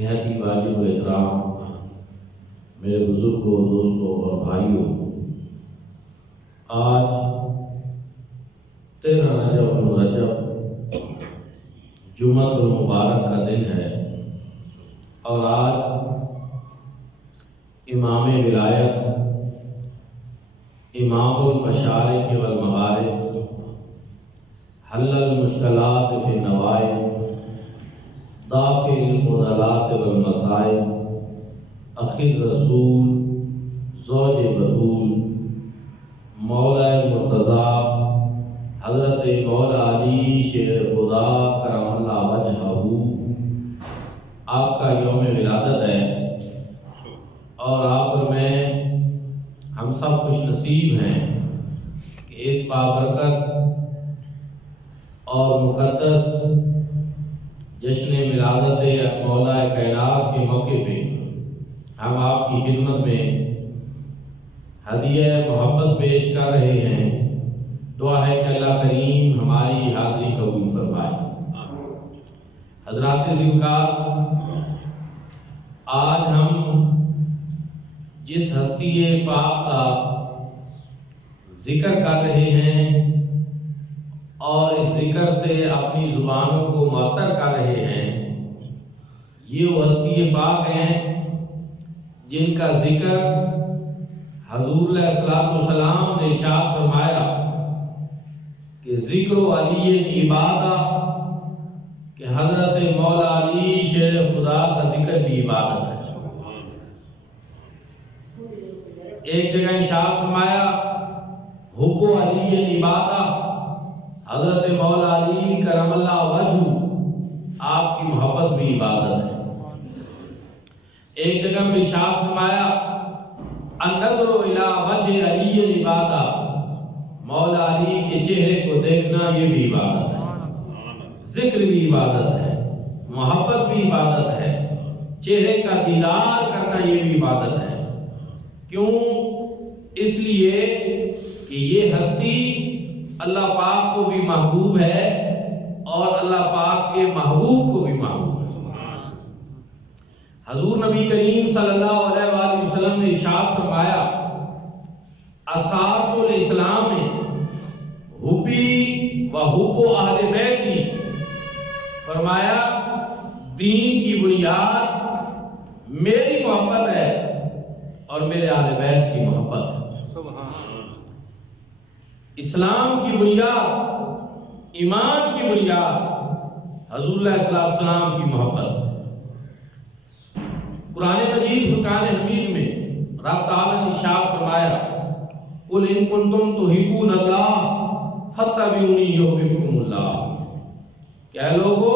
نہایت ہی واجب و احترام میرے بزرگوں، دوستوں اور بھائیوں، آج 13 رجب جمعہ المبارک کا دن ہے اور آج امام ولایت، امام المشارق والمغارب، حل المشکلات فی النوائب، دافع المعضلات والمصائب، اخی الرسول، زوج بطول، مولا مرتضیٰ حضرت مولا علی شیر خدا کرم اللہ وجہہ، آپ کا یوم ولادت ہے اور آپ میں ہم سب خوش نصیب ہیں کہ اس بابرکت اور مقدس جشن ولادت مولا کائنات کے موقع پہ ہم آپ کی خدمت میں ہدیہ محبت پیش کر رہے ہیں۔ دعا ہے کہ اللہ کریم ہماری حاضری قبول فرمائے۔ حضرات ذوالفقار، آج ہم جس ہستی پاک کا ذکر کر رہے ہیں اور اس ذکر سے اپنی زبانوں کو معطر کر رہے ہیں، یہ وہ ہستی پاک ہیں جن کا ذکر حضور علیہ السلام نے ارشاد فرمایا کہ ذکر علی عبادہ، کہ حضرت مولا علی شیر خدا کا ذکر بھی عبادت ہے۔ ایک جگہ ارشاد فرمایا حب علی عبادہ، حضرت مولا علی کرم اللہ وجہ، آپ کی محبت بھی عبادت ہے۔ ایک جگہ میں ارشاد فرمایا النظر الی وجہ علی عبادہ، مولا علی کے چہرے کو دیکھنا یہ بھی عبادت ہے۔ ذکر بھی عبادت ہے، محبت بھی عبادت ہے، چہرے کا دیدار کرنا یہ بھی عبادت ہے۔ کیوں؟ اس لیے کہ یہ ہستی اللہ پاک کو بھی محبوب ہے اور اللہ پاک کے محبوب کو بھی محبوب ہے۔ حضور نبی کریم صلی اللہ علیہ وآلہ وسلم نے ارشاد فرمایا اساس الاسلام حبی و حب اہل بیتی، فرمایا دین کی بنیاد میری محبت ہے اور میرے اہل بیت کی محبت ہے۔ اسلام کی بنیاد، ایمان کی بنیاد حضور علیہ السلام کی محبت۔ قرآن مجید فرقان حمید میں رب تعالیٰ نے ارشاد فرمایا قل ان کنتم تحبون اللہ فاتبعونی یحببکم اللہ، کہ اے لوگو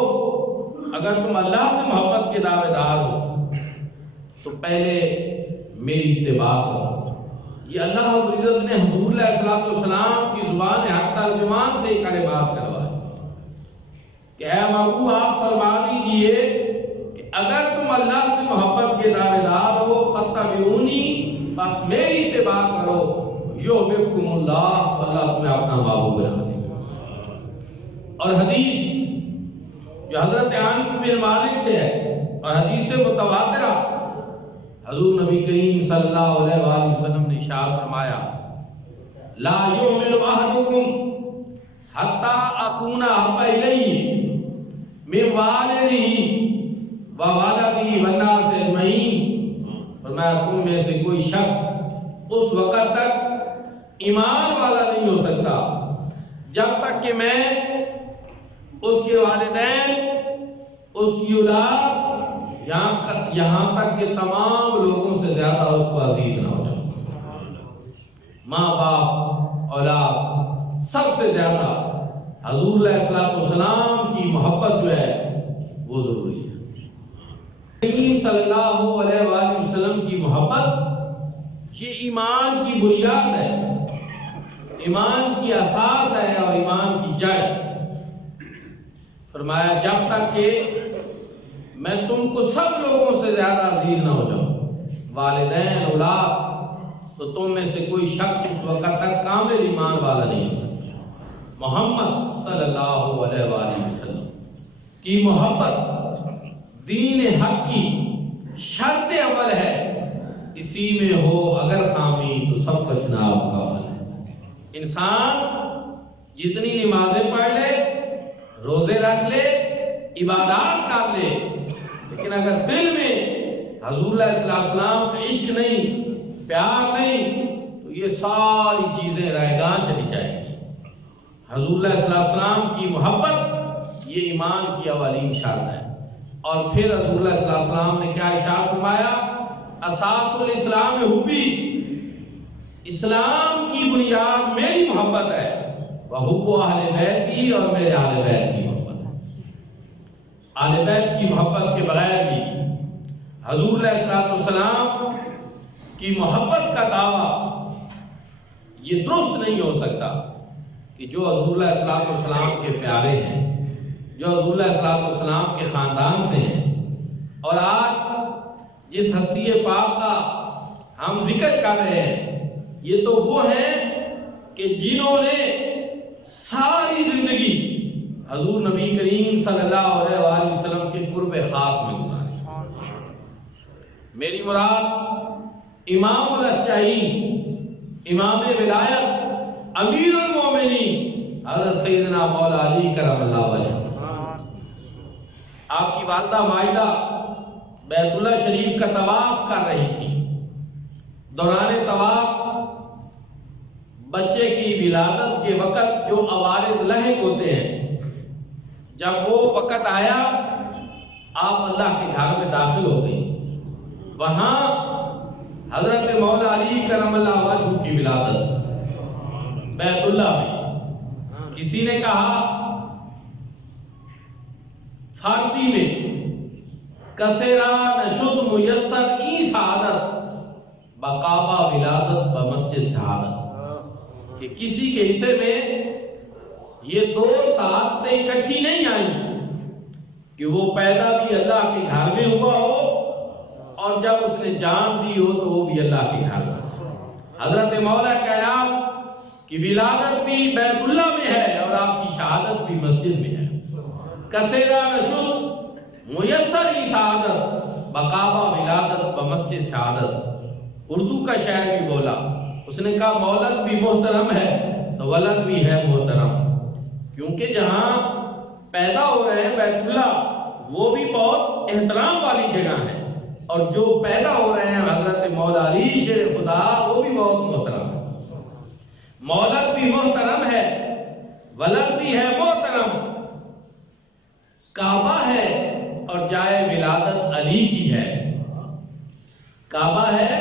اگر تم اللہ سے محبت کے دعوے دار ہو تو پہلے میری اتباع کرو۔ یہ اللہ رب العزت نے حضور علیہ السلام کی زبان حق ترجمان سے یہ کلمات کروائے کہ اے محبوب آپ فرما دیجئے کہ اگر تم اللہ سے محبت کے دعوے دار ہو فاتبعونی، بس میری اتباع کرو، یحببکم اللہ، اللہ تمہیں اپنا محبوب رکھ دے۔ اور حدیث جو حضرت انس بن مالک سے ہے اور حدیث متواترہ، حضور نبی کریم صلی اللہ علیہ وآلہ وسلم نے ارشاد فرمایا لا یؤمن احدکم حتی اکون احب الیہ من والدہ ووالدہ والناس اجمعین، فرمایا تم میں سے کوئی شخص اس وقت تک ایمان والا نہیں ہو سکتا جب تک کہ میں اس کے والدین، اس کی اولاد، یہاں تک کہ تمام لوگوں سے زیادہ اس کو عزیز نہ ہو جاؤں۔ ماں باپ، اولاد، سب سے زیادہ حضور علیہ السلام کی محبت جو ہے وہ ضروری ہے۔ نبی صلی اللہ علیہ وآلہ وسلم کی محبت یہ ایمان کی بنیاد ہے، ایمان کی اساس ہے اور ایمان کی جڑ۔ فرمایا جب تک کہ میں تم کو سب لوگوں سے زیادہ عزیز نہ ہو جاؤں، والدین، اولاد، تو تم میں سے کوئی شخص اس وقت تک کامل ایمان والا نہیں ہو سکتا۔ محمد صلی اللہ علیہ وآلہ وسلم کی محبت دین حق کی شرط اول ہے، اسی میں ہو اگر خامی تو سب کچھ ناب کا عمل ہے۔ انسان جتنی نمازیں پڑھ لے، روزے رکھ لے، عبادات کر لے، لیکن اگر دل میں حضور صلی اللہ علیہ وسلم کا عشق نہیں، پیار نہیں، تو یہ ساری چیزیں رائگاں چلی جائیں گی۔ حضور صلی اللہ علیہ وسلم کی محبت یہ ایمان کی اولین شرط ہے۔ اور پھر حضور صلی اللہ علیہ وسلم نے کیا ارشاد فرمایا؟ اساس الاسلام حبی، اسلام کی بنیاد میری محبت ہے، وحب اہل بیتی، اور میرے اہل بیت کی محبت ہے۔ اہل بیت کی محبت کے بغیر بھی حضور صلی اللہ علیہ وسلم کی محبت کا دعویٰ یہ درست نہیں ہو سکتا کہ جو حضور صلی اللہ علیہ وسلم کے پیارے ہیں، جو حضور صلی اللہ علیہ وسلم کے خاندان سے ہیں، اور آج جس ہستی پاک کا ہم ذکر کر رہے ہیں، یہ تو وہ ہیں کہ جنہوں نے ساری زندگی حضور نبی کریم صلی اللہ علیہ وآلہ وسلم کے قرب خاص میں گزاری۔ میری مراد امام الاشجعین، امام ولایت، امیر المومنین حضرت سیدنا مولا علی کرم اللہ وجہ۔ آپ کی والدہ مائدہ بیت اللہ شریف کا طواف کر رہی تھی۔ دوران طواف بچے کی ولادت کے وقت جو عوارض لاحق ہوتے ہیں، جب وہ وقت آیا آپ اللہ کے گھر میں داخل ہو گئی، وہاں حضرت مولا علی کرم اللہ وجہ کی ولادت بیت اللہ میں۔ کسی نے کہا فارسی میں کسرا نشد میسر ای سعادت بقابہ ولادت بمسجد شہادت، کہ کسی کے حصے میں یہ دو سعادتیں اکٹھی نہیں آئیں کہ وہ پیدا بھی اللہ کے گھر میں ہوا ہو اور جب اس نے جان دی ہو تو وہ بھی اللہ کے گھر میں۔ حضرت مولا کائنات کی ولادت بھی بیت اللہ میں ہے اور آپ کی شہادت بھی مسجد میں ہے۔ کسیرا نشد میسر ای سعادت بقابہ ولادت بمسجد شہادت۔ اردو کا شاعر بھی بولا، اس نے کہا مولد بھی محترم ہے تو ولد بھی ہے محترم، کیونکہ جہاں پیدا ہو رہے ہیں بیت اللہ وہ بھی بہت احترام والی جگہ ہے، اور جو پیدا ہو رہے ہیں حضرت مولا علی شیر خدا وہ بھی بہت محترم ہے۔ مولد بھی محترم ہے، ولد بھی ہے محترم، کعبہ ہے اور جائے ولادت علی کی ہے۔ کعبہ ہے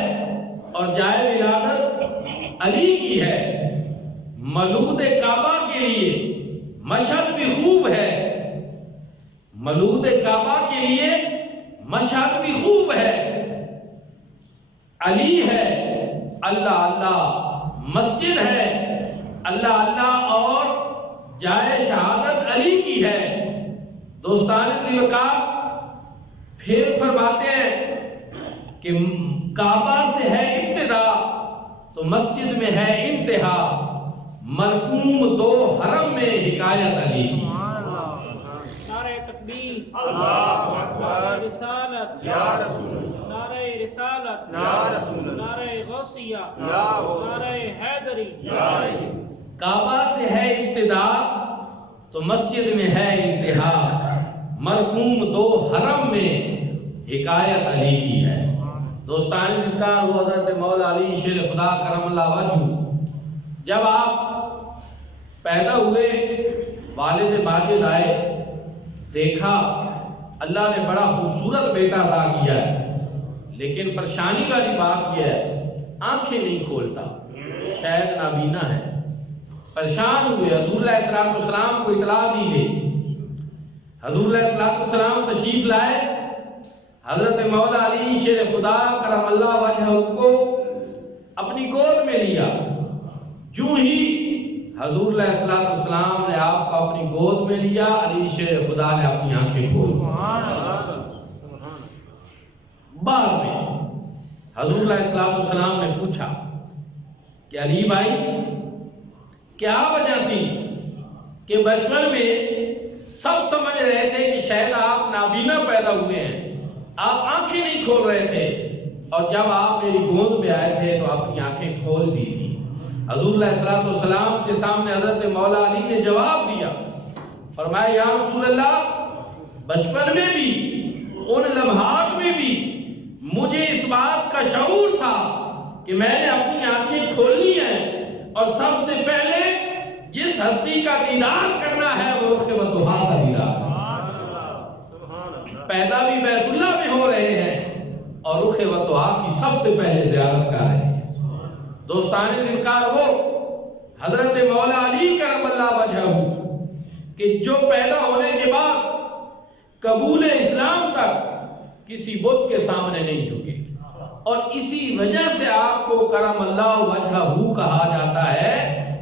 اور جائے ولادت علی کی ہے۔ مولود کعبہ کے لیے مشہد بھی خوب ہے، مولود کعبہ کے لیے مشہد بھی خوب ہے۔ علی ہے، اللہ اللہ مسجد ہے، اللہ اللہ اور جائے شہادت علی کی ہے۔ دوستان ذی وقار پھر فرماتے ہیں کہ کعبہ سے ہے ابتدا تو مسجد میں ہے انتہا، مرقوم دو حرم میں حکایت علی۔ نعرہ تکبیر، اللہ اکبر، رسالت یا رسول اللہ، نعرہ رسالت یا رسول اللہ، نعرہ غوثیہ یا غوث، نعرہ حیدری یا علی۔ کعبہ سے ہے ابتدا تو مسجد میں ہے انتہا، مرقوم دو حرم میں حکایت علی کی ہے۔ دوستان ذکر وہ حضرت مولا علی شیر خدا کرم اللہ وجہ، جب آپ پیدا ہوئے والد ماجد آئے، دیکھا اللہ نے بڑا خوبصورت بیٹا عطا کیا ہے، لیکن پریشانی والی بات یہ ہے آنکھیں نہیں کھولتا، شاید نابینا ہے۔ پریشان ہوئے، حضور علیہ السلام کو اطلاع دی گئی۔ حضور علیہ السلام تشریف لائے، حضرت مولا علی شیر خدا کرم اللہ وجہ کو اپنی گود میں لیا۔ جو ہی حضور علیہ السلام نے آپ کو اپنی گود میں لیا، علی شیر خدا نے اپنی آنکھیں کھول۔ بعد میں حضور علیہ السلام نے پوچھا کہ علی بھائی کیا وجہ تھی کہ بچپن میں سب سمجھ رہے تھے کہ شاید آپ نابینا پیدا ہوئے ہیں، آپ آنکھیں نہیں کھول رہے تھے، اور جب آپ میری گود میں آئے تھے تو اپنی آنکھیں کھول دی تھی۔ حضور علیہ الصلوۃ والسلام کے سامنے حضرت مولا علی نے جواب دیا، فرمایا یا رسول اللہ، بچپن میں بھی ان لمحات میں بھی مجھے اس بات کا شعور تھا کہ میں نے اپنی آنکھیں کھولنی ہیں، اور سب سے پہلے جس ہستی کا دیدار کرنا ہے وہ رخ والضحیٰ کا دیدار ہے۔ پیدا بھی بیت اللہ میں ہو رہے ہیں اور رخ والضحیٰ کی سب سے پہلے زیارت کر رہے ہیں۔ دوستان ذکر وہ حضرت مولا علی کرم اللہ وجہہ کہ جو پیدا ہونے کے بعد قبول اسلام تک کسی بت کے سامنے نہیں جھکے، اور اسی وجہ سے آپ کو کرم اللہ وجہہ کہا جاتا ہے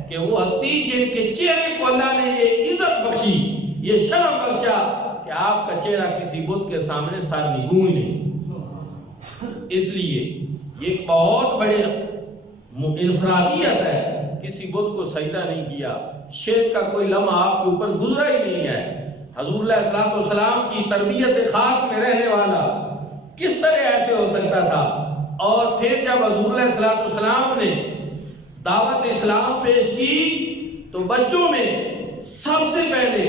کہ وہ ہستی جن کے چہرے کو اللہ نے یہ عزت بخشی، یہ شرف بخشا کہ آپ کا چہرہ کسی بت کے سامنے سرنگوں ہی نہیں۔ اس لیے یہ ایک بہت بڑے انفرادیت ہے، کسی بت کو سجدہ نہیں کیا، شرک کا کوئی لمحہ آپ کے اوپر گزرا ہی نہیں ہے۔ حضور علیہ الصلوۃ والسلام کی تربیت خاص میں رہنے والا کس طرح ایسے ہو سکتا تھا؟ اور پھر جب حضور علیہ الصلوۃ والسلام نے دعوت اسلام پیش کی تو بچوں میں سب سے پہلے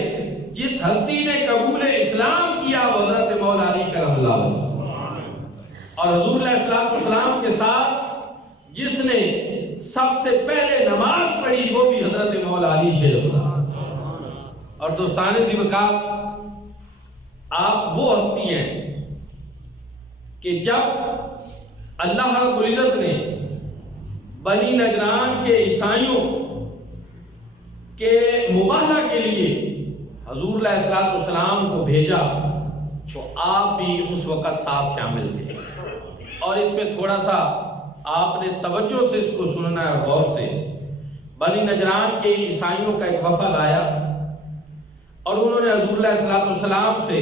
جس ہستی نے قبول اسلام کیا وہ حضرت مولا علی کرم اللہ وجہہ، اور حضور علیہ الصلوۃ والسلام کے ساتھ جس نے سب سے پہلے نماز پڑھی وہ بھی حضرت مولا علی شریف اللہ۔ اور دوستان ذوقار، آپ وہ ہستی ہیں کہ جب اللہ رب العزت نے بنی نجران کے عیسائیوں کے مباہلہ کے لیے حضور علیہ الصلوۃ والسلام کو بھیجا تو آپ بھی اس وقت ساتھ شامل تھے، اور اس میں تھوڑا سا آپ نے توجہ سے اس کو سننا ہے، غور سے۔ بنی نجران کے عیسائیوں کا ایک وفد آیا اور انہوں نے حضور علیہ الصلوۃ والسلام سے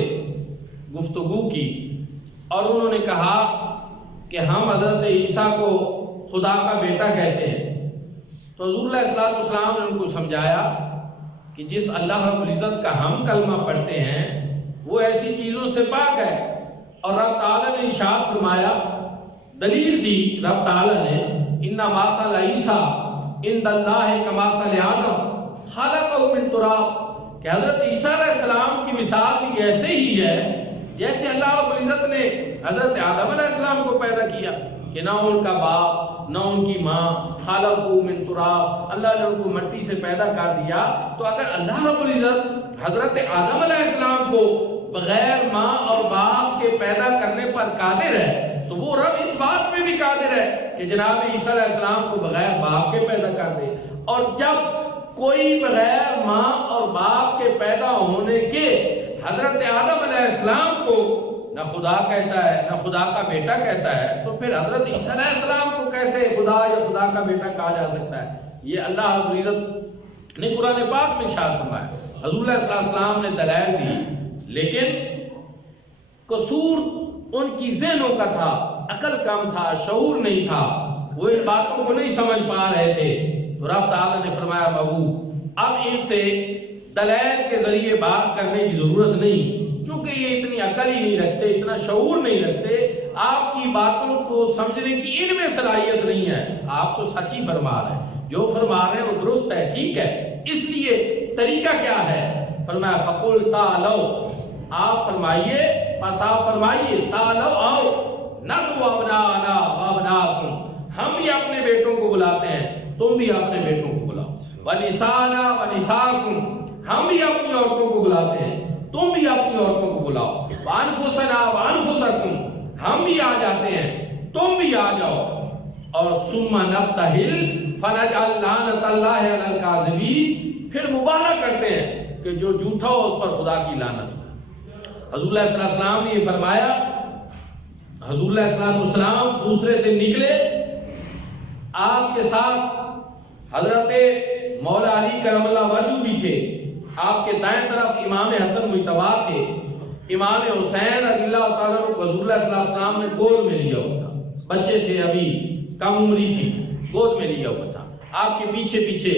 گفتگو کی، اور انہوں نے کہا کہ ہم حضرت عیسیٰ کو خدا کا بیٹا کہتے ہیں۔ تو حضور علیہ الصلوۃ والسلام نے ان کو سمجھایا کہ جس اللہ رب العزت کا ہم کلمہ پڑھتے ہیں وہ ایسی چیزوں سے پاک ہے، اور رب تعالیٰ نے ارشاد فرمایا، دلیل دی رب تعالیٰ نے، اِنَّ مَثَلَ عِیسیٰ عِندَ اللہِ کَمَثَلِ آدَمَ خَلَقَهُ مِن تُرَابٍ، کہ حضرت عیسیٰ علیہ السلام کی مثال بھی ایسے ہی ہے جیسے اللہ رب العزت نے حضرت آدم علیہ السلام کو پیدا کیا، کہ نہ ان کا باپ نہ ان کی ماں، خَلَقَهُ مِن تُرَابٍ، اللہ نے ان کو مٹی سے پیدا کر دیا۔ تو اگر اللہ رب العزت حضرت آدم علیہ السلام کو بغیر ماں اور باپ کے پیدا کرنے پر قادر ہے تو وہ رب اس بات پہ بھی قادر ہے کہ جناب عیسیٰ علیہ السلام کو بغیر باپ کے پیدا کر دے۔ اور جب کوئی بغیر ماں اور باپ کے پیدا ہونے کے حضرت آدم علیہ السلام کو نہ خدا کہتا ہے نہ خدا کا بیٹا کہتا ہے، تو پھر حضرت عیسیٰ علیہ السلام کو کیسے خدا یا خدا کا بیٹا کہا جا سکتا ہے؟ یہ اللہ رب العزت نے قرآن پاک میں ارشاد فرمایا۔ حضور علیہ السلام نے دلائل دی، لیکن قصور ان کی ذہنوں کا تھا، عقل کم تھا، شعور نہیں تھا، وہ ان باتوں کو نہیں سمجھ پا رہے تھے۔ تو رب تعالیٰ نے فرمایا، محبوب اب ان سے دلائل کے ذریعے بات کرنے کی ضرورت نہیں، چونکہ یہ اتنی عقل ہی نہیں رکھتے، اتنا شعور نہیں رکھتے، آپ کی باتوں کو سمجھنے کی ان میں صلاحیت نہیں ہے، آپ تو سچ ہی فرما رہے ہیں، جو فرما رہے ہیں وہ درست ہے، ٹھیک ہے، اس لیے طریقہ کیا ہے؟ فرمایا فَقُلْ تَعَالَوْا، آپ فرمائیے، پس آپ فرمائیے، تَعَالَوْا آؤ، نَدْعُ أَبْنَاءَنَا وَأَبْنَاءَكُمْ، ہم بھی اپنے بیٹوں کو بلاتے ہیں، تم بھی اپنے بیٹوں کو بلاؤ، وَنِسَاءَنَا وَنِسَاءَكُمْ، ہم بھی اپنی عورتوں کو بلاتے ہیں، تم بھی اپنی عورتوں کو بلاؤ، وَأَنفُسَنَا وَأَنفُسَكُمْ، ہم بھی آ جاتے ہیں، تم بھی آ جاؤ، اور ثُمَّ نَبْتَهِلْ فَنَجْعَلْ لَعْنَةَ اللَّهِ عَلَى الْكَاذِبِينَ، پھر مبالغہ کرتے ہیں کہ جو جھوٹا ہو اس پر خدا کی لعنت۔ حضور علیہ السلام نے یہ فرمایا۔ حضور علیہ السلام دوسرے دن نکلے، آپ کے ساتھ حضرت مولا علی کرم اللہ وجہ بھی تھے، آپ کے دائیں طرف امام حسن مجتبیٰ تھے، امام حسین رضی اللہ تعالیٰ کو حضور علیہ السلام نے گود میں لیا ہوا تھا، بچے تھے، ابھی کم عمری تھی، گود میں لیا ہوا تھا۔ آپ کے پیچھے پیچھے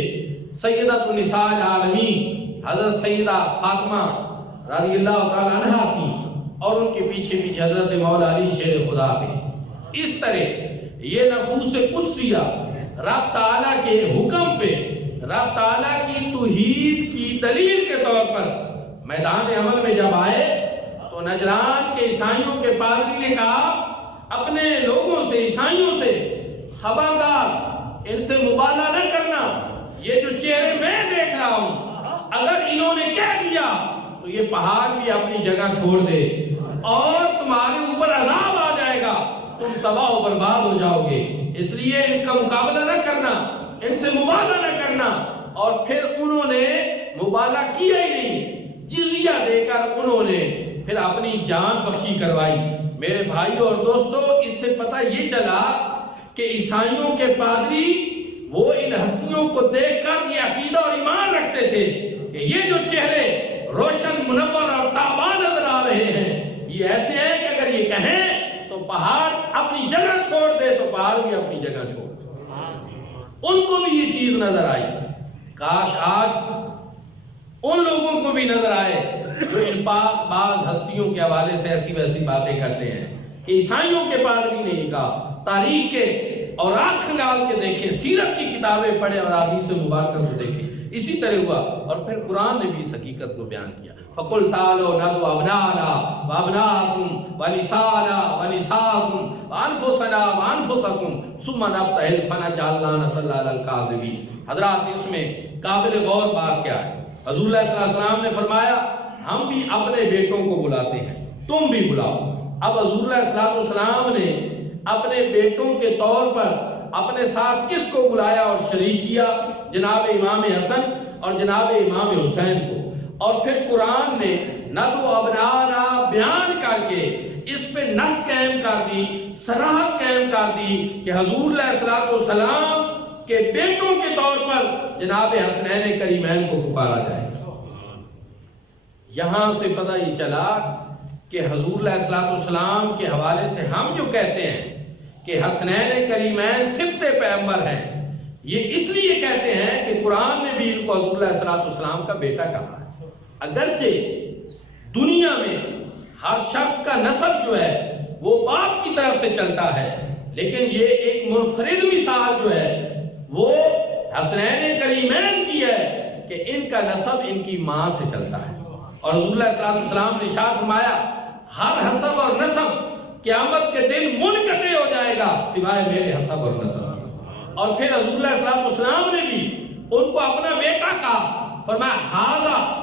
سیدۃ النساء العالمین حضرت سیدہ فاطمہ رضی اللہ تعالیٰ عنہ تھی اور ان کے پیچھے پیچھے حضرت مولا علی شیر خدا تھے۔ اس طرح یہ نفوس قدسیہ رب تعالیٰ کے حکم پہ، رب تعالیٰ کی توحید کی دلیل کے طور پر میدان عمل میں جب آئے تو نجران کے عیسائیوں کے پادری نے کہا اپنے لوگوں سے، عیسائیوں سے، خبردار ان سے مبالغہ نہ کرنا، یہ جو چہرے میں دیکھ رہا ہوں اگر انہوں نے کہہ دیا تو یہ پہاڑ بھی اپنی جگہ چھوڑ دے اور تمہارے اوپر عذاب آ جائے گا، تم تباہ و برباد ہو جاؤ گے، اس لیے ان کا مقابلہ نہ کرنا، ان سے مبالغہ نہ کرنا۔ اور پھر انہوں نے مبالغہ کیا ہی نہیں، جزیہ دے کر انہوں نے پھر اپنی جان بخشی کروائی۔ میرے بھائیوں اور دوستو، اس سے پتہ یہ چلا کہ عیسائیوں کے پادری وہ ان ہستیوں کو دیکھ کر یہ عقیدہ اور ایمان رکھتے تھے کہ یہ جو چہرے روشن، منور اور تابان نظر آ رہے ہیں یہ ایسے ہیں کہ اگر یہ کہیں تو پہاڑ اپنی جگہ چھوڑ دے تو پہاڑ بھی اپنی جگہ چھوڑ دے۔ ان کو بھی یہ چیز نظر آئی۔ کاش آج ان لوگوں کو بھی نظر آئے جو ان پاک باز ہستیوں کے حوالے سے ایسی ویسی باتیں کرتے ہیں کہ عیسائیوں کے پادری نے یہ کہا، تاریخ کے اور آنکھ کھنگال کے دیکھیں، سیرت کی کتابیں پڑھیں اور حدیث مبارکہ کو دیکھیں۔ اسی طرح ہوا اور پھر قرآن نے بھی اس حقیقت کو بیان کیا۔ فَقُلْ تَعَالَوْا نَدْعُ أَبْنَاءَنَا وَأَبْنَاءَكُمْ وَنِسَاءَنَا وَنِسَاءَكُمْ وَأَنفُسَنَا وَأَنفُسَكُمْ ثُمَّ نَبْتَهِلْ فَنَجْعَلْ لَعْنَةَ اللَّهِ عَلَى الْكَاذِبِينَ۔ حضرات، اس میں قابل غور بات کیا ہے؟ حضور صلی اللہ علیہ وسلم نے فرمایا ہم بھی اپنے بیٹوں کو بلاتے ہیں، تم بھی بلاؤ۔ اب حضور صلی اللہ علیہ وسلم نے اپنے بیٹوں کے طور پر اپنے ساتھ کس کو بلایا اور شریک کیا؟ جناب امام حسن اور جناب امام حسین کو۔ اور پھر قرآن نے ندعو ابنانا بیان کر کے اس پہ نص قائم کر دی، صراحت قائم کر دی کہ حضور علیہ السلام کے بیٹوں کے طور پر جناب حسنین کریمین کو پکارا جائے۔ یہاں سے پتہ یہ چلا کہ حضور علیہ السلام کے حوالے سے ہم جو کہتے ہیں کہ حسنین کریمین سبط پیغمبر ہیں، یہ اس لیے کہتے ہیں کہ قرآن نے بھی ان کو حضور علیہ السلام کا بیٹا کہا ہے۔ اگرچہ دنیا میں ہر شخص کا نسب جو ہے وہ باپ کی طرف سے چلتا ہے، لیکن یہ ایک منفرد مثال جو ہے وہ حسنین کریمین کی ہے کہ ان کا نسب ان کی ماں سے چلتا ہے۔ اور حضور علیہ السلام نے ارشاد فرمایا ہر حسب اور نسب قیامت کے دن منقطع ہو جائے گا سوائے میرے حسب اور نسب۔ اور پھر حضور علیہ السلام نے بھی ان کو اپنا بیٹا کہا، فرمایا ہازان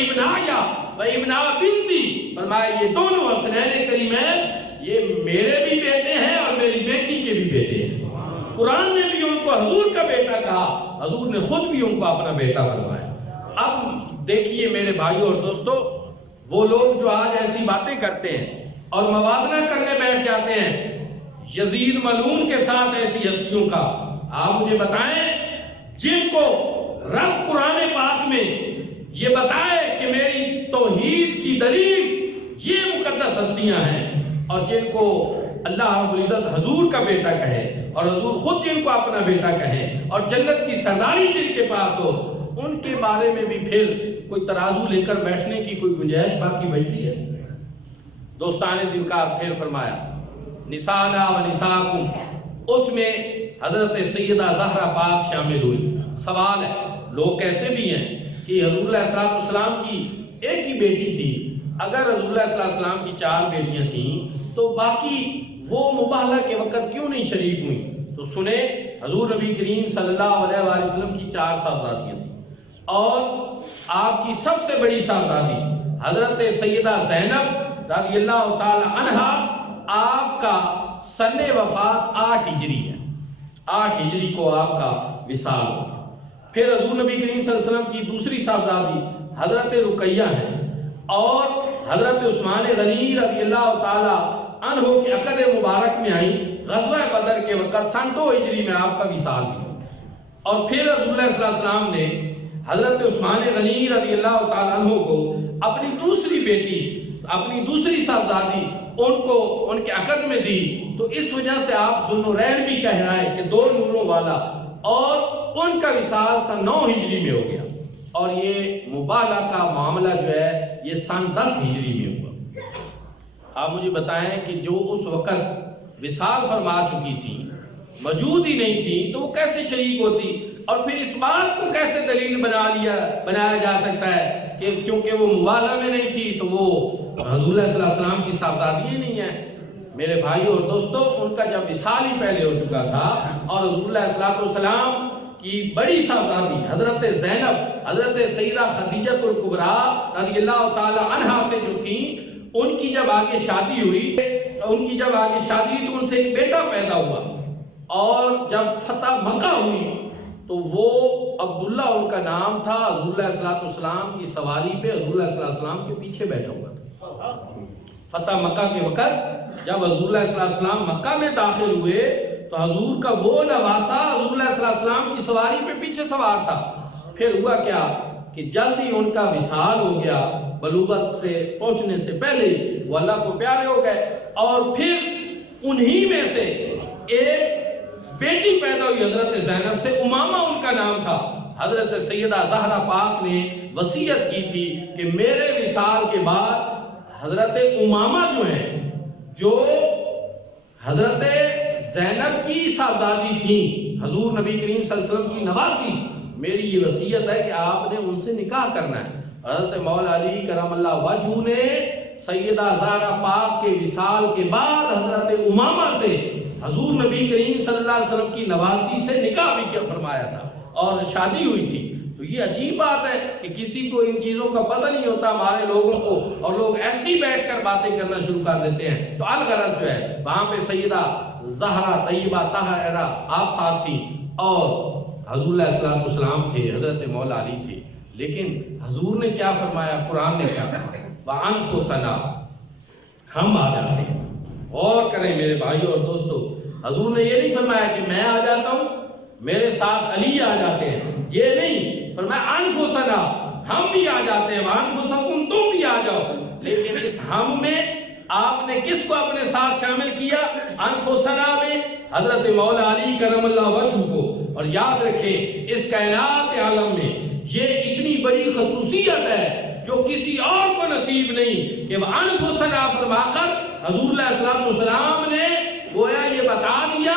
ابنایا و ابنا بنتی، فرمایا یہ دونوں حسنین کریمین یہ میرے بھی بیٹے ہیں اور میری بیٹی کے بھی بیٹے ہیں۔ قرآن نے بھی ان کو حضور کا بیٹا کہا، حضور نے خود بھی ان کو اپنا بیٹا فرمایا۔ اب دیکھیے میرے بھائیوں اور دوستو، وہ لوگ جو آج ایسی باتیں کرتے ہیں اور موازنہ کرنے بیٹھ جاتے ہیں یزید ملعون کے ساتھ ایسی ہستیوں کا، آپ مجھے بتائیں جن کو رب قرآن پاک میں یہ بتائے کہ میری توحید کی دلیل یہ مقدس ہستیاں ہیں، اور جن کو اللہ رب العزت حضور کا بیٹا کہے اور حضور خود جن کو اپنا بیٹا کہے اور جنت کی سرداری جن کے پاس ہو، ان کے بارے میں بھی پھر کوئی ترازو لے کر بیٹھنے کی کوئی گنجائش باقی بچتی ہے؟ دوستان دل کا پھر فرمایا نسانا و نساکم، اس میں حضرت سیدہ زہرا پاک شامل ہوئی۔ سوال ہے، لوگ کہتے بھی ہیں کہ حضور علیہ السلام کی ایک ہی بیٹی تھی، اگر حضور علیہ السلام کی 4 بیٹیاں تھیں تو باقی وہ مباہلہ کے وقت کیوں نہیں شریک ہوئی؟ تو سنیں، حضور نبی کریم صلی اللہ علیہ وآلہ وسلم کی 4 صاحبزادیاں تھیں، اور آپ کی سب سے بڑی صاحبزادی حضرت سیدہ زینب رضی اللہ تعالی عنہا، آپ کا سن وفات 8 ہجری ہے، 8 ہجری کو آپ کا وصال ہو۔ پھر حضور نبی کریم صلی اللہ علیہ وسلم کی دوسری صاحبزادی حضرت رقیہ ہیں، اور حضرت عثمان غنی رضی اللہ تعالی عنہ کے عقد مبارک میں آئی غزوہ بدر کے وقت سن 2 ہجری میں آپ کا وصال ہوا۔ اور پھر رسول اللہ صلی اللہ علیہ وسلم نے حضرت عثمان غنی رضی اللہ تعالی عنہ کو اپنی دوسری بیٹی، اپنی دوسری صاحبزادی ان کو ان کے عقد میں دی، تو اس وجہ سے آپ ذوالنورین بھی کہلائے کہ 2 نوروں والا، اور ان کا وصال سن 9 ہجری میں ہو گیا۔ اور یہ مبالغہ کا معاملہ جو ہے یہ سن 10 ہجری میں ہوا۔ آپ مجھے بتائیں کہ جو اس وقت وصال فرما چکی تھی، موجود ہی نہیں تھی، تو وہ کیسے شریک ہوتی؟ اور پھر اس بات کو کیسے دلیل بنایا جا سکتا ہے کہ چونکہ وہ مبالغہ میں نہیں تھی تو وہ حضور صلی اللہ علیہ وسلم کی صاحبزادی ہی نہیں ہے؟ میرے بھائیو اور دوستو، ان کا جب وصال ہی پہلے ہو چکا تھا اور حضور صلی اللہ علیہ وسلم کی بڑی صاحبزادی حضرت زینب، حضرت سیدہ خدیجہ الکبریٰ رضی اللہ تعالی عنہا سے جو تھیں، ان کی جب آگے شادی ہوئی تو ان سے ایک بیٹا پیدا ہوا، اور جب فتح مکہ ہوئی تو وہ عبداللہ ان کا نام تھا، حضور صلی اللہ علیہ وسلم کی سواری پہ حضور صلی اللہ علیہ وسلم کے پیچھے بیٹھا ہوا تھا۔ فتح مکہ کے وقت جب حضور صلی اللہ علیہ وسلم مکہ میں داخل ہوئے تو حضور کا وہ نواسہ حضور صلی اللہ علیہ وسلم کی سواری پہ پیچھے سوار تھا۔ پھر ہوا کیا کہ جلدی ان کا وصال ہو گیا، بلوغت سے پہنچنے سے پہلے وہ اللہ کو پیارے ہو گئے، اور پھر انہی میں سے ایک بیٹی پیدا ہوئی حضرت زینب سے، امامہ ان کا نام تھا۔ حضرت سیدہ زہرا پاک نے وصیت کی تھی کہ میرے وصال کے بعد حضرت امامہ جو ہیں، جو حضرت زینب کی صاحبزادی تھیں، حضور نبی کریم صلی اللہ علیہ وسلم کی نواسی، میری یہ وصیت ہے کہ آپ نے ان سے نکاح کرنا ہے۔ حضرت مولا علی کرم اللہ وجہہ نے سیدہ زہرا پاک کے وصال کے بعد حضرت امامہ سے حضور نبی کریم صلی اللہ علیہ وسلم کی نواسی سے نکاح بھی کیا فرمایا تھا اور شادی ہوئی تھی۔ تو یہ عجیب بات ہے کہ کسی کو ان چیزوں کا پتہ نہیں ہوتا ہمارے لوگوں کو، اور لوگ ایسے ہی بیٹھ کر باتیں کرنا شروع کر دیتے ہیں۔ تو الغرض جو ہے وہاں پہ سیدہ زہرا طیبہ طاہرہ آپ ساتھ تھی، اور حضور علیہ الصلوۃ والسلام تھے، حضرت مولا علی تھے۔ لیکن حضور نے کیا فرمایا، قرآن نے کیا کہا، وَأَنفُسَنَا، ہم آ جاتے ہیں۔ غور کریں میرے بھائیوں اور دوستو، حضور نے یہ نہیں فرمایا کہ میں آ جاتا ہوں، میرے ساتھ علی آ جاتے ہیں، یہ نہیں فرمایا، انفسنا، ہم بھی آ جاتے ہیں، وانفسکم، تم بھی آ جاؤ۔ لیکن اس ہم میں آپ نے کس کو اپنے ساتھ شامل کیا؟ انفسنا میں حضرت مولا علی کرم اللہ وجہہ کو۔ اور یاد رکھیں اس کائنات عالم میں یہ اتنی بڑی خصوصیت ہے جو کسی اور کو نصیب نہیں کہ وہ انفسنا فرما کر حضور علیہ الصلوۃ والسلام نے گویا یہ بتا دیا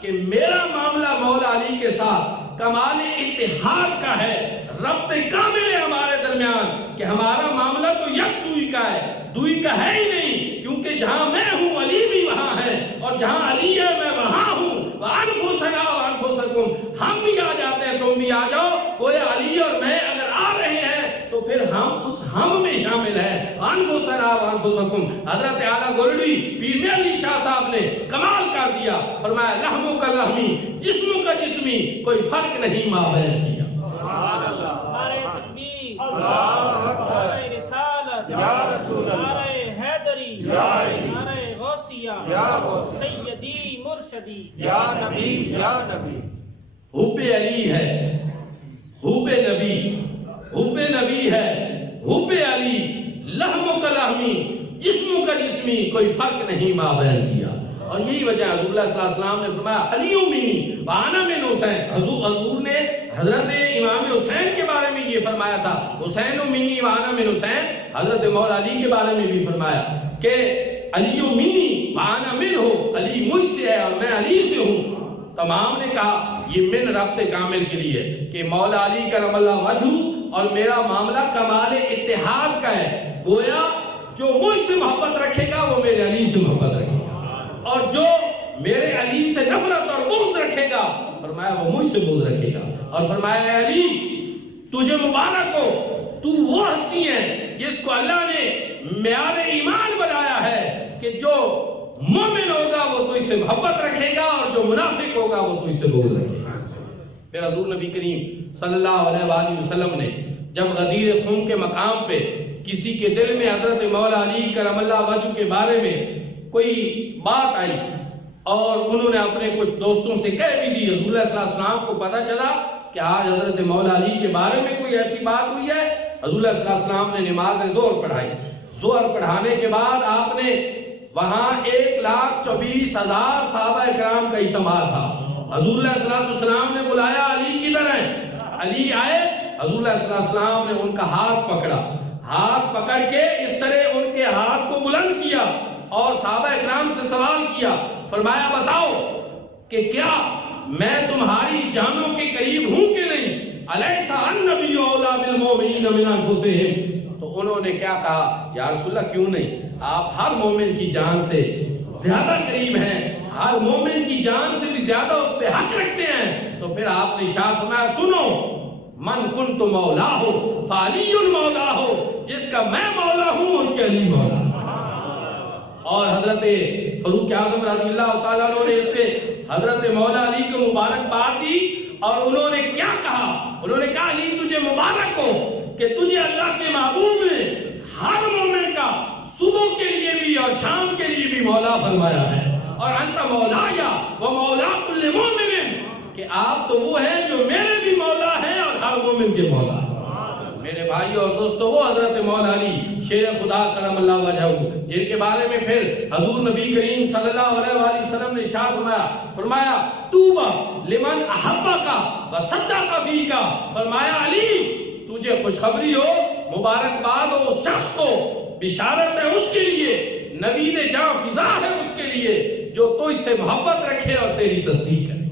کہ میرا معاملہ مولا علی کے ساتھ کمال اتحاد کا ہے، ربط کامل ہے ہمارے درمیان، کہ ہمارا معاملہ تو یکسوئی کا ہے، دوئی کا ہے ہی نہیں، کیونکہ جہاں میں ہوں علی بھی وہاں ہے، اور جہاں علی ہے میں وہاں ہوں۔ وَأَنفُسَنَا وَأَنفُسَكُمْ، ہم بھی آ جاتے ہیں، تم بھی آ جاؤ۔ گویا علی اور میں اگر آ رہے ہیں تو پھر ہم اس ہم میں شامل ہیں۔ وَأَنفُسَنَا وَأَنفُسَكُمْ، حضرت اعلیٰ گولڑی پیر میر علی شاہ صاحب نے کمال کر دیا، فرمایا لحموں کا لحمی، جسموں کا جسمی، کوئی فرق نہیں مابین کیا۔ سبحان اللہ، نعرہ تکبیر، اللہ اکبر، نعرہ رسالت، یا رسول اللہ، نعرہ حیدری، یا علی، نعرہ غوثیہ، یا غوث، سیدی مرشدی، یا نبی، یا نبی۔ حب علی ہے، حب نبی، حب نبی ہے، حب علی، لحموں کا لحمی، جسموں کا جسمی، کوئی فرق نہیں مابین کیا۔ اور یہی وجہ حضور اللہ صلی اللہ علیہ وسلم نے فرمایا علی منی وانا من حسین۔ حضور نے حضرت امام حسین کے بارے میں یہ فرمایا تھا، حسین منی وانا من حسین۔ حضرت مولا علی کے بارے میں بھی فرمایا کہ علی منی وانا من ہو، علی مجھ سے ہے اور میں علی سے ہوں۔ تمام نے کہا یہ من ربط کامل کے لیے کہ مولا علی کرم اللہ وجہہ اور میرا معاملہ کمال اتحاد کا ہے۔ گویا جو مجھ سے محبت رکھے گا وہ میرے علی سے محبت رکھے گا، اور جو میرے علی سے نفرت اور بغض رکھے گا فرمایا وہ مجھ سے بغض رکھے گا۔ اور فرمایا اے علی تجھے مبارک ہو، تو وہ ہستی ہے جس کو اللہ نے معیار ایمان بنایا ہے کہ جو مومن ہوگا وہ تو اس سے محبت رکھے گا، اور جو منافق ہوگا وہ تو اس سے بغض رکھے گا۔ پھر حضور نبی کریم صلی اللہ علیہ وآلہ وسلم نے جب غدیر خون کے مقام پہ کسی کے دل میں حضرت مولا علی کرم اللہ وجہہ کے بارے میں کوئی بات آئی اور انہوں نے اپنے کچھ دوستوں سے کہہ بھی دی، حضور صلی اللہ علیہ وسلم کو پتہ چلا کہ آج حضرت مولا علی کے بارے میں کوئی ایسی بات ہوئی ہے۔ حضور صلی اللہ علیہ وسلم نے نماز ظہر پڑھائی، ظہر پڑھانے کے بعد آپ نے وہاں 1,24,000 صحابہ اکرام کا اجتماع تھا۔ حضور صلی اللہ علیہ وسلم نے بلایا علی کدھر ہے؟ علی آئے، حضور صلی اللہ علیہ وسلم نے ان کا ہاتھ پکڑا، ہاتھ پکڑ کے اس طرح ان کے ہاتھ کو بلند کیا اور صحابہ اکرام سے سوال کیا، فرمایا بتاؤ کہ کیا میں تمہاری جانوں کے قریب ہوں کہ نہیں؟ الیس النبی اولی بالمؤمنین من انفسہم، تو انہوں نے کیا کہا، یا رسول اللہ کیوں نہیں، آپ ہر مومن کی جان سے زیادہ قریب ہیں، ہر مومن کی جان سے بھی زیادہ اس پہ حق رکھتے ہیں۔ تو پھر آپ نے ارشاد فرمایا سنو، من کنت مولا ہو فعلی مولا ہو، جس کا میں مولا ہوں اس کے علی مولا۔ اور حضرت فاروق اعظم رضی اللہ تعالیٰ عنہ نے اس پہ حضرت مولا علی کو مبارکباد دی، اور انہوں نے کیا کہا، انہوں نے کہا علی تجھے مبارک ہو کہ تجھے اللہ کے محبوب نے ہر مومن کا صبح کے لیے بھی اور شام کے لیے بھی مولا فرمایا ہے، اور انت مولایا و مولا کل مومن، کہ آپ تو وہ ہیں جو میرے بھی مولا ہیں اور ہر مومن کے مولا ہیں۔ میرے بھائیو اور دوستو، وہ حضرت مولا علی شیر خدا کرم اللہ وجہہ، جن کے بارے میں پھر حضور نبی کریم صلی اللہ علیہ وآلہ وسلم نے ارشاد فرمایا طوبی لمن احبک وصدق فیک، فرمایا علی تجھے خوشخبری ہو، مبارکباد ہو اس شخص کو، بشارت ہے اس کے لیے، نوید جاں فضا ہے اس کے لیے جو تو اس سے محبت رکھے اور تیری تصدیق کرے۔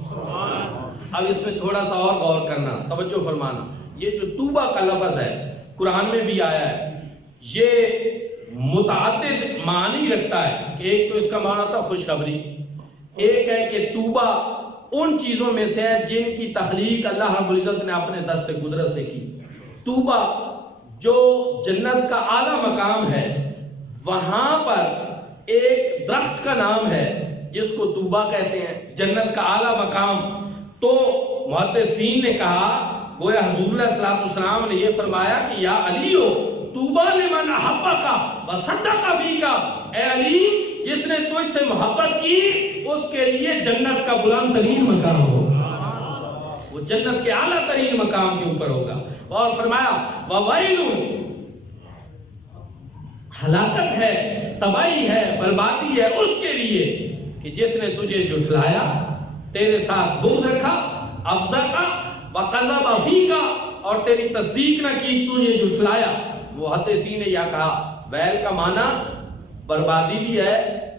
اب اس میں تھوڑا سا اور غور کرنا، توجہ فرمانا، یہ جو طوبہ کا لفظ ہے قرآن میں بھی آیا ہے، یہ متعدد معنی رکھتا ہے، کہ ایک تو اس کا معنی ہوتا ہے خوشخبری، ایک ہے کہ طوبہ ان چیزوں میں سے ہے جن کی تخلیق اللہ رب العزت نے اپنے دست قدرت سے کی۔ طوبہ جو جنت کا اعلیٰ مقام ہے، وہاں پر ایک درخت کا نام ہے جس کو طوبہ کہتے ہیں، جنت کا اعلیٰ مقام۔ تو محدثین نے کہا، گویا حضور علیہ الصلوۃ والسلام نے یہ فرمایا کہ یا علیو طوبی لمن احبک وصدق فیک، اے علی جس نے تجھ سے محبت کی اس کے لیے جنت کا بلند ترین مقام ہوگا، وہ جنت کے اعلیٰ ترین مقام کے اوپر ہوگا۔ اور فرمایا وویل، ہلاکت ہے، تباہی ہے، بربادی ہے اس کے لیے کہ جس نے تجھے جھٹلایا، تیرے ساتھ بغض رکھا، ابزقا وکذب فیک، اور تیری تصدیق نہ کی، تجھے جھٹلایا۔ محدثین نے یہ کہا ویل کا معنی بربادی بھی ہے،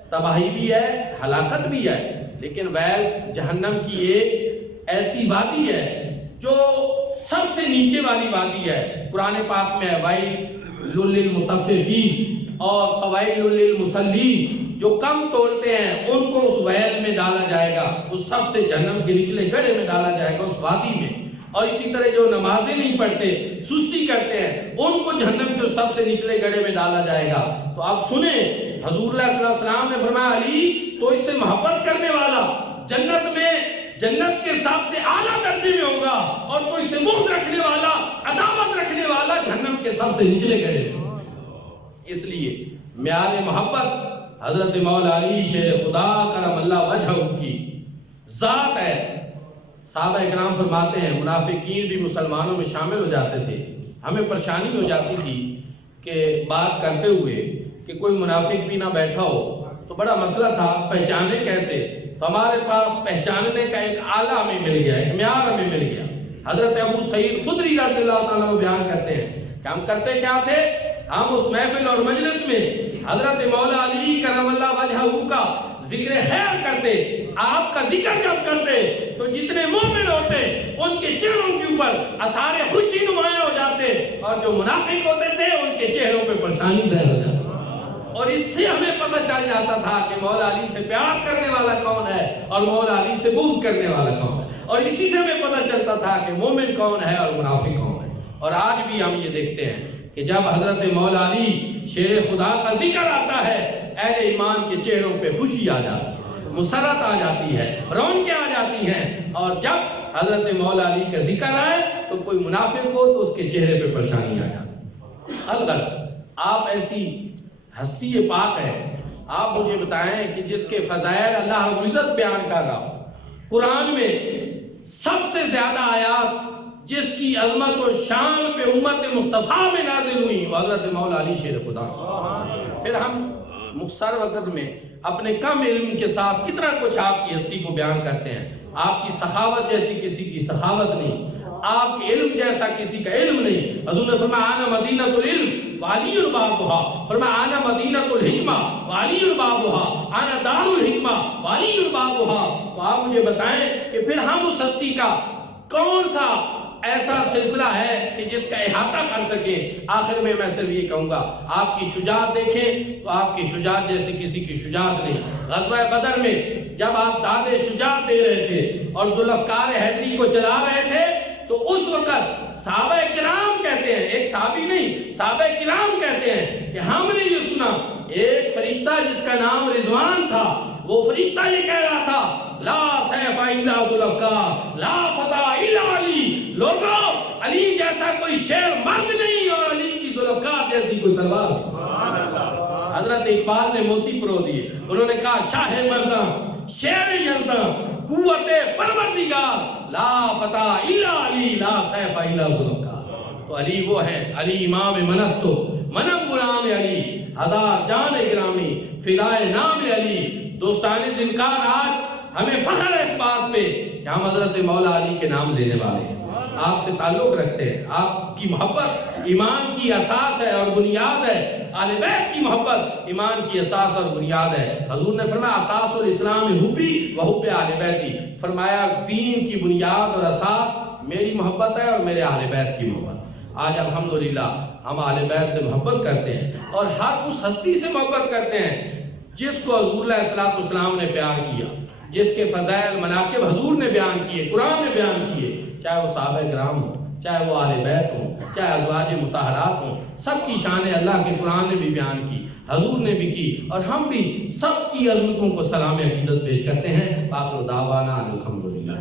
تباہی بھی ہے، ہلاکت بھی ہے، لیکن ویل جہنم کی ایک ایسی وادی ہے جو سب سے نیچے والی وادی ہے۔ قرآن پاک میں ہے ویل للمطففین اور فویل للمصلین، جو کم تولتے ہیں ان کو اس ویل میں ڈالا جائے گا، اس سب سے جہنم کے نچلے گڑھے میں ڈالا جائے گا، اس وادی میں۔ اور اسی طرح جو نمازیں نہیں پڑھتے، سستی کرتے ہیں، ان کو جہنم کے سب سے نچلے گڑھے میں ڈالا جائے گا۔ تو آپ سنیں، حضور اللہ صلی اللہ علیہ وسلم نے فرمایا علی تو اس سے محبت کرنے والا جنت میں جنت کے سب سے اعلیٰ درجے میں ہوگا، اور تو اس سے بغض رکھنے والا، عداوت رکھنے والا جہنم کے سب سے نچلے گڑھے میں۔ اس لیے معیار محبت حضرت مولا علی شیر خدا کرم اللہ وجہہ کی ذات ہے۔ صحابہ اکرام فرماتے ہیں منافقین بھی مسلمانوں میں شامل ہو جاتے تھے، ہمیں پریشانی ہو جاتی تھی کہ بات کرتے ہوئے کہ کوئی منافق بھی نہ بیٹھا ہو تو بڑا مسئلہ تھا، پہچانے کیسے؟ تو ہمارے پاس پہچاننے کا ایک آلہ ہمیں مل گیا، ایک معیار ہمیں مل گیا۔ حضرت ابو سعید خدری رضی اللہ تعالیٰ عنہ بیان کرتے ہیں کہ ہم کرتے کیا تھے، ہم اس محفل اور مجلس میں حضرت مولا علی کرم اللہ وجہہ کا ذکر خیر کرتے، آپ کا ذکر جب کرتے تو جتنے مومن ہوتے ان کے چہروں کے اوپر اثار خوشی نمایاں ہو جاتے، اور جو منافق ہوتے تھے ان کے چہروں پہ پریشانی ظاہر ہو جاتی۔ اور اس سے ہمیں پتہ چل جاتا تھا کہ مولا علی سے پیار کرنے والا کون ہے اور مولا علی سے بغض کرنے والا کون ہے، اور اسی سے ہمیں پتہ چلتا تھا کہ مومن کون ہے اور منافق کون ہے۔ اور آج بھی ہم یہ دیکھتے ہیں کہ جب حضرت مولا علی شیر خدا کا ذکر آتا ہے، اہل ایمان کے چہروں پہ خوشی آ جاتی ہے، مسرت آ جاتی ہے، رونقیں آ جاتی ہیں۔ اور جب حضرت مولا علی کا ذکر آئے تو کوئی منافق ہو تو اس کے چہرے پہ پریشانی آ جاتی ہے۔ البتہ آپ ایسی ہستی پاک ہے، آپ مجھے بتائیں کہ جس کے فضائل اللہ رب العزت بیان کر رہا ہو، قرآن میں سب سے زیادہ آیات جس کی عظمت و شان پہ امت مصطفیٰ میں نازل ہوئی وہ حضرت مولا علی شیر خدا۔ پھر ہم مختصر وقت میں اپنے کم علم کے ساتھ کتنا کچھ آپ کی ہستی کو بیان کرتے ہیں۔ آپ کی سخاوت جیسی کسی کی سخاوت نہیں، آپ کے علم جیسا کسی کا علم نہیں. حضور نے فرمایا انا مدینۃ العلم وعلی بابها، فرمایا انا مدینۃ الحکمہ وعلی بابها، انا دار الحکمہ وعلی بابها. تو آپ مجھے بتائیں کہ پھر ہم اس ہستی کا کون سا ایسا سلسلہ ہے کہ جس کا احاطہ کر سکیں. آخر میں صرف یہ کہوں گا، آپ کی شجاعت دیکھیں تو آپ کی شجاعت جیسے کسی کی شجاعت نہیں. غزوہ بدر میں جب آپ داد شجاعت دے رہے تھے اور ذوالفقار حیدری کو چلا رہے تھے تو اس وقت صحابہ کرام کہتے ہیں، ایک صحابی نہیں، صحابہ کرام کہتے ہیں کہ ہم نے یہ سنا ایک فرشتہ جس کا نام رضوان تھا، وہ فرشتہ یہ کہہ رہا تھا لا سیف الا ذوالفقار لا فتح الا علی. لوگوں، علی جیسا کوئی شیر مرد نہیں اور علی کی ذوالفقار جیسی کوئی تلوار. سبحان اللہ. حضرت اقبال نے موتی پرو دیے، انہوں نے کہا شاہ مرداں شیر یزداں قوت پروردگار لا فتح الا علی لا سیف الا ذوالفقار. تو علی وہ ہے، علی امام منستو منم غلام علی ہزار جان گرامی فدائے نام علی. دوستان ذنکار، آج ہمیں فخر ہے اس بات پہ کہ ہم حضرت مولا علی کے نام لینے والے ہیں، آپ سے تعلق رکھتے ہیں. آپ کی محبت ایمان کی اساس ہے اور بنیاد ہے. اہل بیت کی محبت ایمان کی اساس اور بنیاد ہے. حضور نے فرمایا اساس الاسلام حبی و حب اہل بیتی، فرمایا دین کی بنیاد اور اساس میری محبت ہے اور میرے اہل بیت کی محبت. آج الحمدللہ ہم اہل بیت سے محبت کرتے ہیں اور ہر اس ہستی سے محبت کرتے ہیں جس کو حضور علیہ الصلوۃ والسلام نے پیار کیا، جس کے فضائل مناقب حضور نے بیان کیے، قرآن نے بیان کیے، چاہے وہ صحابہ کرام ہوں، چاہے وہ اہل بیت ہوں، چاہے ازواج مطہرات ہوں. سب کی شان اللہ کے قرآن نے بھی بیان کی، حضور نے بھی کی، اور ہم بھی سب کی عظمتوں کو سلام عقیدت پیش کرتے ہیں. آخر دعوانا الحمدللہ.